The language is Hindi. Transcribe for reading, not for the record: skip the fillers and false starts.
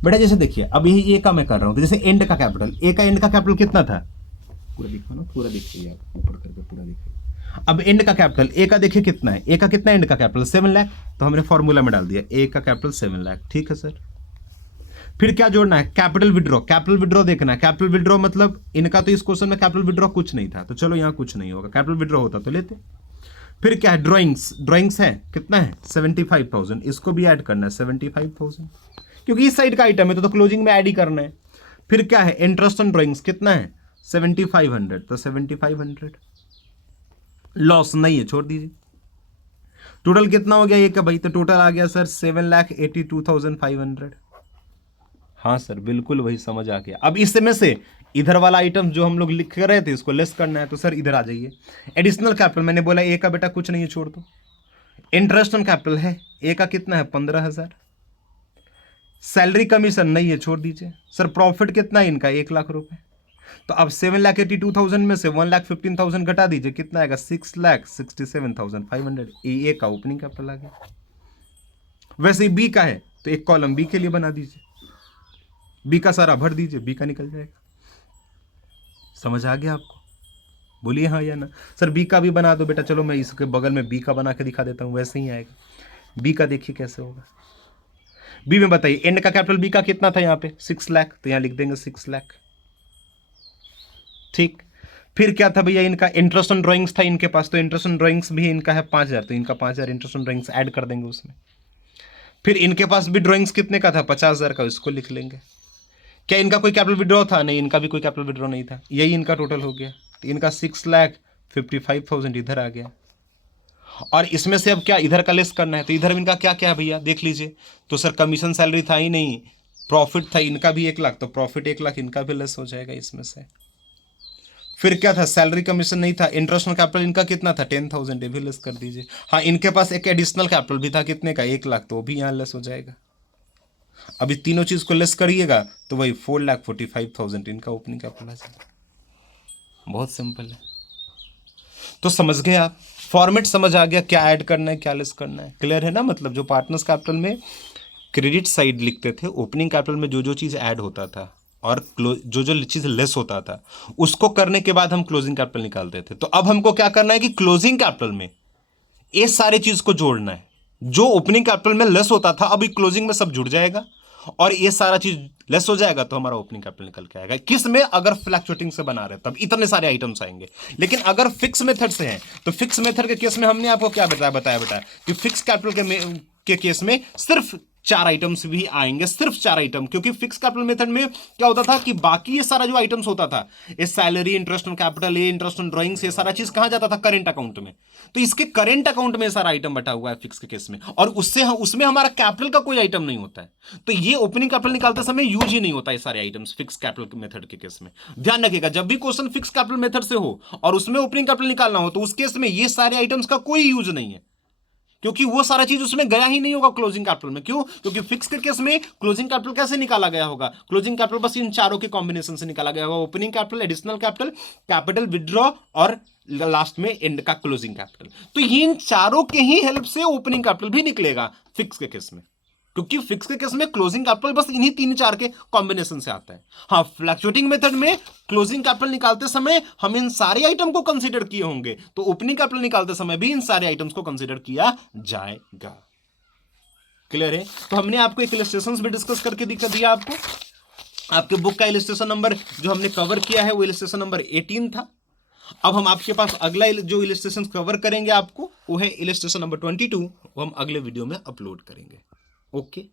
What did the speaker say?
बेटा जैसे देखिए अब यही ए का मैं कर रहा हूँ, तो जैसे एंड का कैपिटल, ए का एंड का कैपिटल कितना था, पूरा देखो ना, पूरा देखिए आप ऊपर करके पूरा देखिए। अब एंड का कैपिटल ए का देखिए कितना है, ए का कितना एंड का कैपिटल 7 लाख, तो हमने फॉर्मूला में डाल दिया ए का कैपिटल 7 लाख, ठीक है सर। फिर क्या जोड़ना है, कैपिटल विड्रॉ, कैपिटल विड्रॉ देखना है। कैपिटल विड्रॉ मतलब इनका तो इस क्वेश्चन में कैपिटल विड्रॉ कुछ नहीं था, तो चलो यहाँ कुछ नहीं होगा, कैपिटल विड्रॉ होता तो लेते। फिर क्या है, ड्राइंग्स, ड्राइंग्स है कितना है 75,000, इसको भी ऐड करना है 75,000, क्योंकि इस साइड का आइटम है तो क्लोजिंग में ऐड ही करना है। फिर क्या है, इंटरेस्ट ऑन ड्राइंग्स कितना है 7500, तो 7500, लॉस नहीं है छोड़ दीजिए। टोटल कितना हो गया ये का भाई, तो टोटल आ गया सर 7,82,500। हाँ सर बिल्कुल वही समझ आ गया। अब इसमें से इधर वाला आइटम जो हम लोग लिख रहे थे इसको लेस करना है, तो सर इधर आ जाइए। एडिशनल कैपिटल मैंने बोला ए का बेटा कुछ नहीं है छोड़ दो। इंटरेस्ट ऑन कैपिटल है, ए का कितना है 15,000। सैलरी कमीशन नहीं है छोड़ दीजिए। सर प्रॉफिट कितना है इनका 1 लाख रुपए, तो अब 7,82,000 में से 1,15,000 घटा दीजिए, कितना आएगा 6,67,500, ए का ओपनिंग कैपिटल आ गया। वैसे बी का है तो एक कॉलम बी के लिए बना दीजिए, बी का सारा भर दीजिए, बी का निकल जाएगा। समझ आ गया आपको, बोलिए हाँ या ना। सर बी का भी बना दो बेटा, चलो मैं इसके बगल में बी का बना के दिखा देता हूँ, वैसे ही आएगा। बी का देखिए कैसे होगा, बी में बताइए एंड का कैपिटल बी का कितना था यहाँ पे 6 लाख, तो यहाँ लिख देंगे 6 लाख, ठीक। फिर क्या था भैया इनका, इंटरेस्ट ऑन ड्राइंग्स था इनके पास, तो इंटरेस्ट ऑन ड्राइंग्स भी इनका है 5,000, तो इनका 5,000 इंटरेस्ट ऑन ड्राइंग्स ऐड कर देंगे उसमें। फिर इनके पास भी ड्राइंग्स कितने का था 50,000 का, इसको लिख लेंगे। क्या इनका कोई कैपिटल विड्रॉ था, नहीं इनका भी कोई कैपिटल विड्रॉ नहीं था, यही इनका टोटल हो गया। तो इनका 6,55,000 इधर आ गया। और इसमें से अब क्या इधर का लेस करना है, तो इधर इनका क्या क्या है भैया देख लीजिए। तो सर कमीशन सैलरी था ही नहीं, प्रॉफिट था इनका भी 1 लाख, तो प्रॉफिट 1 लाख इनका भी लेस हो जाएगा इसमें से। फिर क्या था, सैलरी कमीशन नहीं था। इंटरेस्ट ऑन कैपिटल इनका कितना था 10,000, ये भी लेस कर दीजिए। हाँ इनके पास एक एडिशनल कैपिटल भी था कितने का 1 लाख, तो वो भी यहाँ लेस हो जाएगा। अभी तीनों चीज को लेस करिएगा तो वही 4,45,000 इनका ओपनिंग कैपिटल आ जाएगा। बहुत सिंपल है, तो समझ गए आप, फॉर्मेट समझ आ गया, क्या ऐड करना है क्या लेस करना है, क्लियर है ना। मतलब जो पार्टनर्स कैपिटल में क्रेडिट साइड लिखते थे, ओपनिंग कैपिटल में जो जो चीज़ ऐड होता था और जो जो चीज़ लेस होता था उसको करने के बाद हम क्लोजिंग कैपिटल निकालते थे। तो अब हमको क्या करना है कि क्लोजिंग कैपिटल में ये सारे चीज़ को जोड़ना है। जो ओपनिंग कैपिटल में लेस होता था अभी क्लोजिंग में सब जुड़ जाएगा और ये सारा चीज लेस हो जाएगा, तो हमारा ओपनिंग कैपिटल निकल के आएगा। किस में, अगर फ्लैक्चुएटिंग से बना रहे तब इतने सारे आइटम्स आएंगे। लेकिन अगर फिक्स मेथड से हैं तो फिक्स मेथड के केस में हमने आपको क्या बताया कि फिक्स कैपिटल के केस में सिर्फ 4 आइटम्स भी आएंगे, सिर्फ 4 आइटम। क्योंकि फिक्स कैपिटल मेथड में क्या होता था कि बाकी ये सारा जो आइटम्स होता था, ये सैलरी, इंटरेस्ट ऑन कैपिटल, ये इंटरेस्ट ऑन ड्राइंग्स, ये सारा चीज कहां जाता था करेंट अकाउंट में। तो इसके करेंट अकाउंट में सारा आइटम बटा हुआ है फिक्स के केस में, और उसमें हमारा कैपिटल का कोई आइटम नहीं होता है। तो ये ओपनिंग कैपिटल निकालते समय यूज ही नहीं होता है सारे आइटम्स फिक्स कैपिटल मेथड के केस में। ध्यान रखिएगा, जब भी क्वेश्चन फिक्स कैपिटल मेथड से हो और उसमें ओपनिंग कैपिटल निकालना हो तो उस केस में ये सारे आइटम्स का कोई यूज नहीं है, क्योंकि वो सारा चीज उसमें गया ही नहीं होगा क्लोजिंग कैपिटल में। क्यों? क्योंकि फिक्स के केस में क्लोजिंग कैपिटल कैसे निकाला गया होगा, क्लोजिंग कैपिटल बस इन चारों के कॉम्बिनेशन से निकाला गया होगा, opening capital, additional capital, capital withdraw और लास्ट में एंड का क्लोजिंग कैपिटल। तो इन चारों के ही हेल्प से ओपनिंग कैपिटल भी निकलेगा फिक्स के केस में, क्योंकि फिक्स के केस में क्लोजिंग कैपिटल बस इन्हीं 3-4 के कॉम्बिनेशन से आता है। हाँ, फ्लक्चुएटिंग मेथड में क्लोजिंग कैपिटल निकालते समय हम इन सारे आइटम को कंसीडर किए होंगे, तो ओपनिंग कैपिटल निकालते समय भी इन सारे आइटम्स को कंसीडर किया जाएगा। क्लियर है? तो हमने आपको एक इलस्ट्रेशंस भी डिस्कस करके दिखा दिया आपको। आपके बुक का इलस्ट्रेशन नंबर जो हमने कवर किया है वो इलस्ट्रेशन नंबर 18 था। अब हम आपके पास अगला जो इलस्ट्रेशन कवर करेंगे आपको वो है इलस्ट्रेशन नंबर 22, वो हम अगले वीडियो में अपलोड करेंगे। ओके।